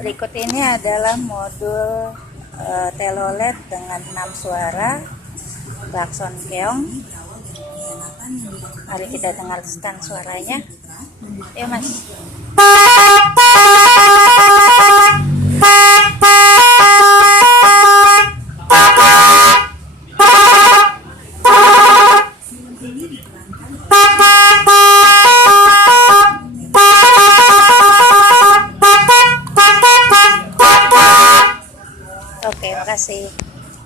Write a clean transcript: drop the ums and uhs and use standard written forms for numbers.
Berikut ini adalah modul telolet dengan 6 suara klakson keong. Mari kita dengarkan suaranya. Ya Mas.